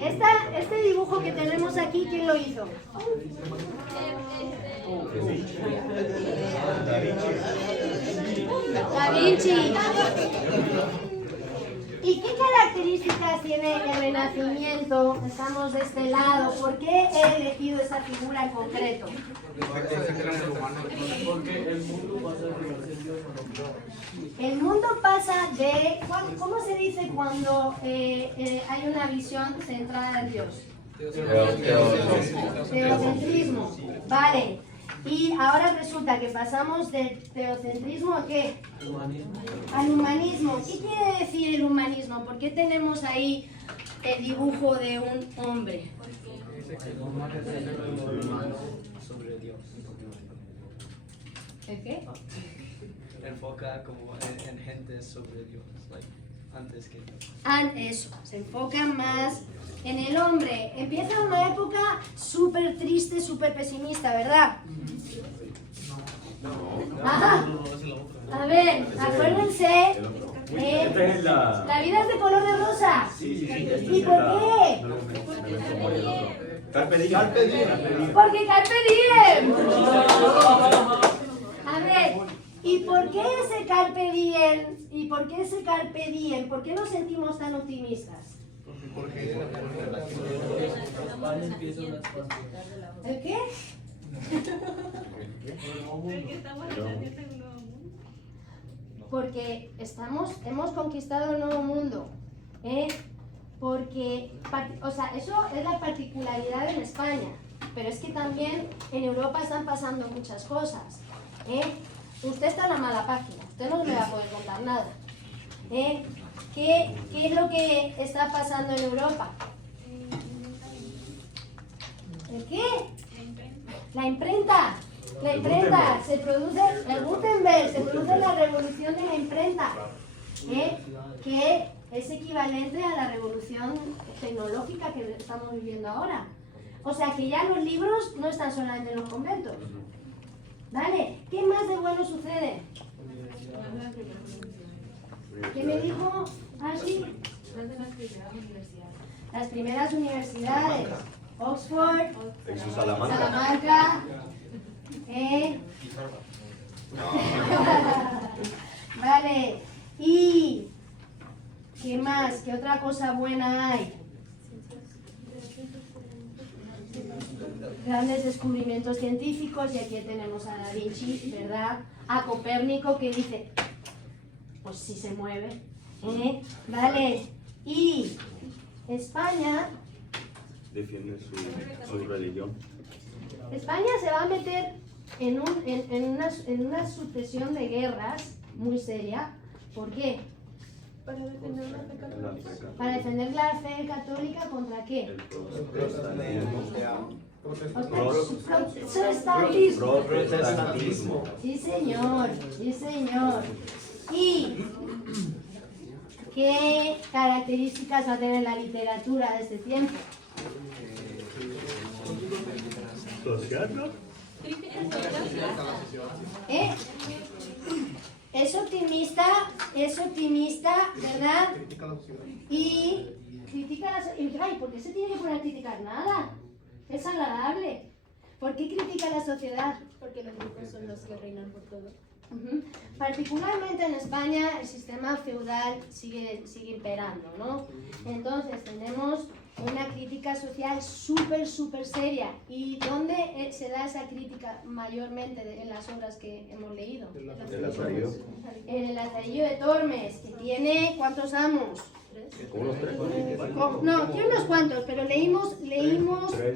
Este dibujo que tenemos aquí, ¿quién lo hizo? Da Vinci. ¿Y qué características tiene el Renacimiento? Estamos de este lado. ¿Por qué he elegido esa figura en concreto? Porque el mundo pasa de Dios a El mundo pasa de... ¿Cómo se dice cuando hay una visión centrada en Dios? Teocentrismo. Vale. Y ahora resulta que pasamos del teocentrismo ¿a qué? Al humanismo. ¿Qué quiere decir el humanismo? ¿Por qué tenemos ahí el dibujo de un hombre? sobre Dios. ¿El qué? Enfoca como en gente sobre Dios, antes que Dios. Eso, se enfoca más en el hombre. Empieza una época súper triste, súper pesimista, ¿verdad? Ajá. A ver, acuérdense. La vida es de color de rosa. ¿Y por qué? Carpe diem. Porque carpe diem. A ver, ¿y por qué ese carpe diem? ¿Y por qué ese carpe diem? ¿Por qué nos sentimos tan optimistas? ¿El qué? Porque hemos conquistado un nuevo mundo, porque, o sea, eso es la particularidad en España, pero es que también en Europa están pasando muchas cosas, Usted está en la mala página, usted no me va a poder contar nada, ¿Qué es lo que está pasando en Europa? ¿El qué? La imprenta. La imprenta, se produce, el Gutenberg, se produce la revolución de la imprenta, que es equivalente a la revolución tecnológica que estamos viviendo ahora. O sea que ya los libros no están solamente en los conventos. ¿Vale? ¿Qué más de bueno sucede? ¿Qué me dijo Ashley? Las primeras universidades. Oxford, Salamanca. Vale, y ¿qué más? ¿Qué otra cosa buena hay? Grandes descubrimientos científicos, y aquí tenemos a Da Vinci, ¿verdad? A Copérnico que dice, pues si se mueve, Vale, y España defiende su religión. España se va a meter en una sucesión de guerras muy seria. ¿Por qué? Para defender la fe católica. Para defender la fe católica ¿contra qué? Protestantismo. Sí, señor, sí, señor. ¿Y qué características va a tener la literatura de este tiempo? Es optimista, ¿verdad? Y critica la sociedad. Ay, ¿por qué se tiene que poner a criticar nada? Es agradable. ¿Por qué critica la sociedad? Porque los ricos son los que reinan por todo. Particularmente en España el sistema feudal sigue imperando, ¿no? Entonces tenemos una crítica social súper seria. ¿Y dónde se da esa crítica mayormente en las obras que hemos leído? En el Lazarillo de Tormes, que tiene ¿cuántos amos? Unos tres. No, tiene unos cuantos, pero leímos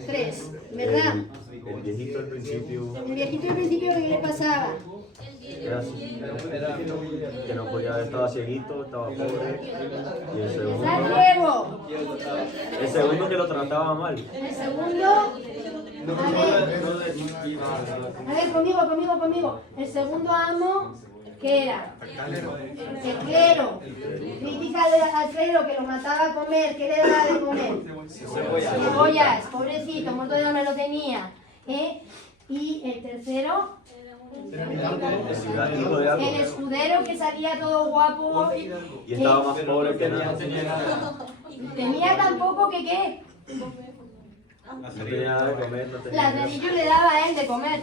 tres, ¿verdad? El viejito al principio. El viejito al principio, ¿qué le pasaba? Que no podía, estaba cieguito, estaba pobre. Y el segundo que lo trataba mal. El segundo, a ver, conmigo. El segundo amo, ¿qué era? El clero. Critica al clero que lo mataba a comer. ¿Qué le daba de comer? Cebollas, pobrecito, muerto de hambre lo tenía. Y el tercero, De ciudad, hijo de algo. El escudero que salía todo guapo. Y estaba más pobre que nada. Tenía tan poco que qué. No tenía nada de comer, no tenía nada. Lazarillo le daba a él de comer.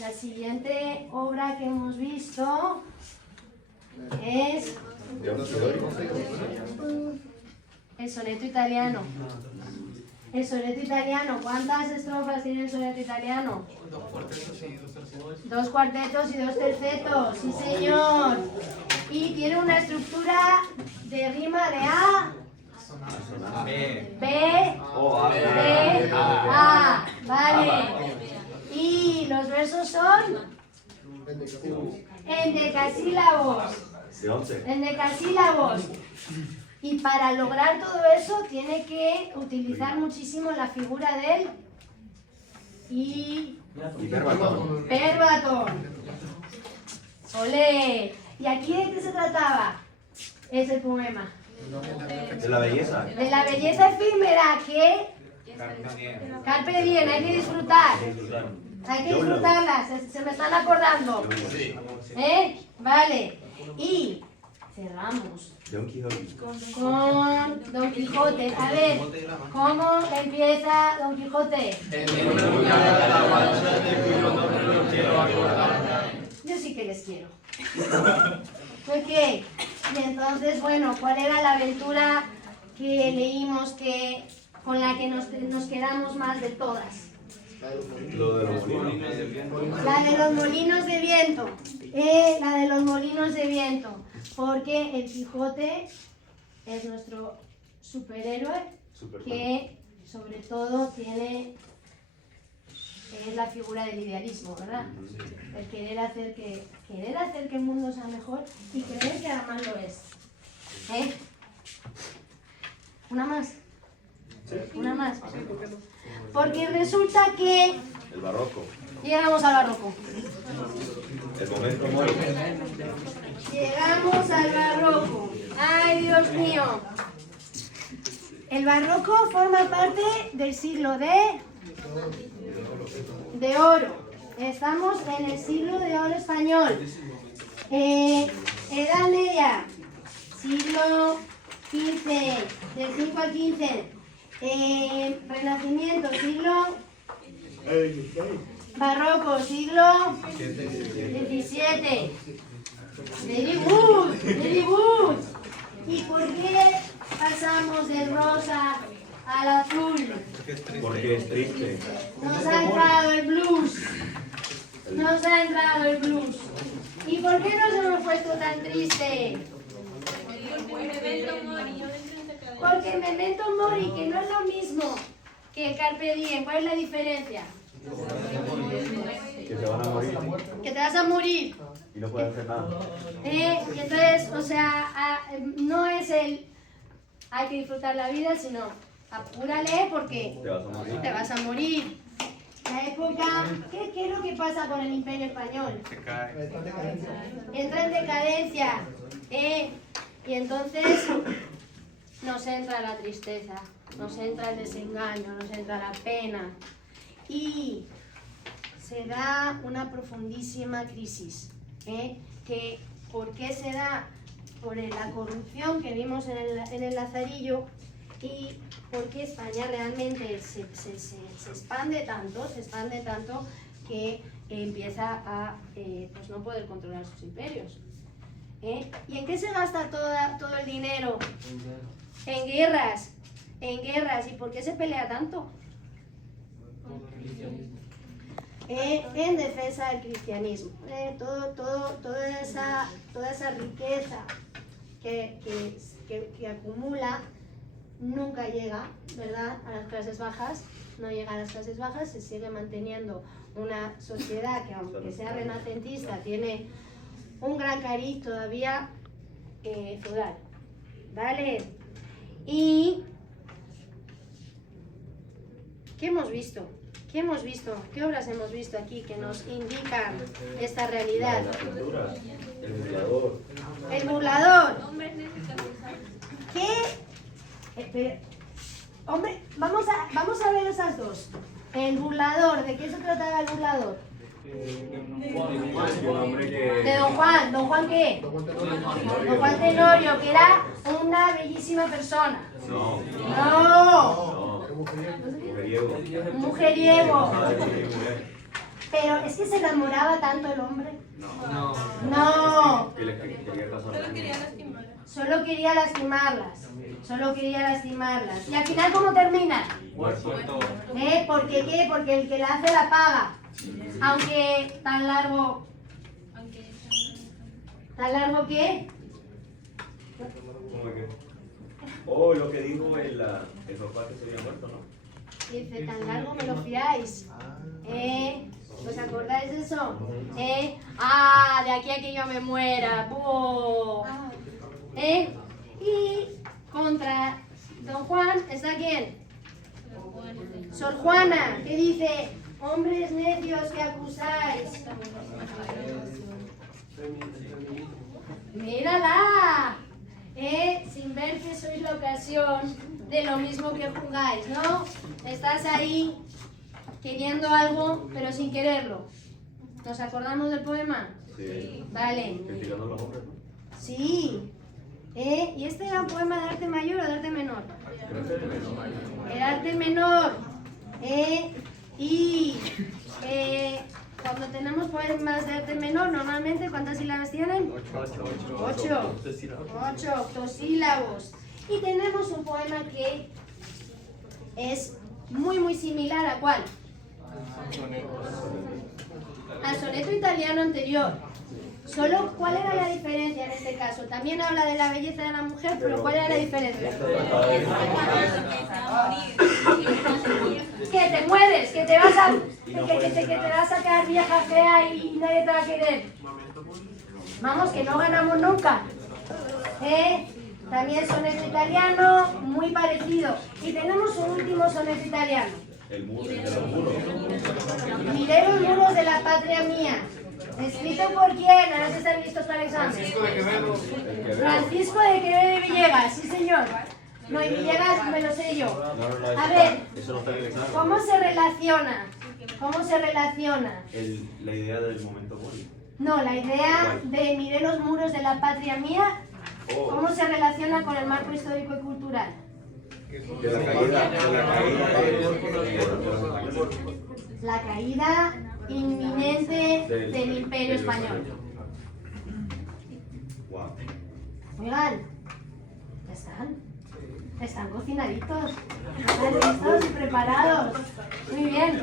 La siguiente obra que hemos visto es el soneto italiano. El soneto italiano, ¿cuántas estrofas tiene el soneto italiano? 2 cuartetos y 2 tercetos, sí señor. Y tiene una estructura de rima de A, B, B, A, vale. Y los versos son endecasílabos. De 11. Endecasílabos. Y para lograr todo eso tiene que utilizar muchísimo la figura del Hiperbatón. hiperbatón. ¡Olé! ¿Y aquí de qué se trataba? Es el poema. De la belleza. De la belleza efímera que carpe diem, hay que disfrutar. Hay que disfrutarla, se me están acordando. Vale. Y cerramos Don Quijote. con Don Quijote. A ver, ¿cómo empieza Don Quijote? Yo sí que les quiero. Ok, y entonces, bueno, ¿cuál era la aventura que leímos con la que nos quedamos más de todas? Lo de los molinos. La de los molinos de viento. La de los molinos de viento. Porque el Quijote es nuestro superhéroe que sobre todo es la figura del idealismo, ¿verdad? El querer hacer que el mundo sea mejor y creer que además lo es. ¿Una más? Una más. Porque resulta que El barroco. llegamos al barroco. El momento Mori. Llegamos al barroco. ¡Ay, Dios mío! El barroco forma parte del siglo de oro. Estamos en el siglo de oro español. Edad media, siglo XV, del 5 al 15. Renacimiento, siglo barroco, siglo XVII. Very good, very good. ¿Y por qué pasamos del rosa al azul? Porque es triste. Nos ha entrado el blues. Nos ha entrado el blues. ¿Y por qué nos hemos puesto tan tristes? Porque memento mori, que no es lo mismo que carpe diem. ¿Cuál es la diferencia? Que se van a morir. Que te vas a morir. Y no pueden hacer nada. Y entonces, o sea, no es el hay que disfrutar la vida, sino apúrale porque Te vas a morir. te vas a morir. La época, ¿qué es lo que pasa con el Imperio Español? Entra en decadencia. Y entonces nos entra la tristeza, nos entra el desengaño, nos entra la pena. Y se da una profundísima crisis. ¿Por qué se da? Por la corrupción que vimos en el Lazarillo y porque España realmente se expande tanto que empieza a pues no poder controlar sus imperios. ¿Y en qué se gasta todo el dinero? En guerras. ¿Y por qué se pelea tanto? En defensa del cristianismo. Toda esa riqueza que acumula nunca llega, ¿verdad?, a las clases bajas, no llega a las clases bajas, se sigue manteniendo una sociedad que, aunque sea renacentista, tiene un gran cariz todavía feudal, ¿vale? Y ¿qué hemos visto? ¿Qué hemos visto? ¿Qué obras hemos visto aquí que nos indican esta realidad? El burlador. El burlador. ¿Qué? Hombre, vamos a ver esas dos. El burlador, ¿de qué se trataba el burlador? Un hombre que... De Don Juan. ¿Don Juan qué? Don Juan Tenorio, que era una bellísima persona. No, No, no. Mujeriego. un mujeriego. Madre mía, mujer. Pero es que se enamoraba tanto el hombre. No. No, Que le quería casar. solo quería lastimarlas. Solo quería lastimarlas. ¿Y al final cómo termina? Muerto. ¿Por qué qué? Porque el que la hace la paga. Aunque tan largo... ¿Tan largo qué? ¿Cómo que? Oh, lo que dijo el papá que se había muerto, ¿no? Dice, tan largo me lo fiáis. ¿Os acordáis de eso? De aquí a que yo me muera. ¡Buh! Y contra Don Juan está ¿quién? Sor Juana, que dice, hombres necios que acusáis. ¡Mírala! Sin ver que sois la ocasión de lo mismo que jugáis, ¿no? Estás ahí queriendo algo, pero sin quererlo. ¿Nos acordamos del poema? Sí. Vale. Criticando a los hombres, ¿no? Sí. ¿Y este era un poema de arte mayor o de arte menor? Creo que es menor. El arte menor. Y cuando tenemos poemas de arte menor, normalmente, ¿cuántas sílabas tienen? 8 octosílabos. Y tenemos un poema que es muy similar a ¿cuál? Al soneto italiano anterior. Solo, ¿cuál era la diferencia en este caso? También habla de la belleza de la mujer, pero ¿cuál era la diferencia? Que te mueres, que te vas a quedar vieja fea y nadie te va a querer. Vamos, que no ganamos nunca. También soneto italiano, muy parecido. Y tenemos un último soneto italiano. El muro, de los muros. Miré los muros de la patria mía. ¿Escrito por quién? Ahora sí están listos para el examen. Francisco de Quevedo y Villegas, sí señor. No, y Villegas me lo sé yo. No, A ver, eso no está en el examen. ¿cómo se relaciona? ¿Cómo se relaciona? La idea del momento bonito. No, la idea de miré los muros de la patria mía, ¿cómo se relaciona con el marco histórico y cultural? De la caída La caída inminente del Imperio Español. Wow. Oigan, están cocinaditos, están listos y preparados. Muy bien.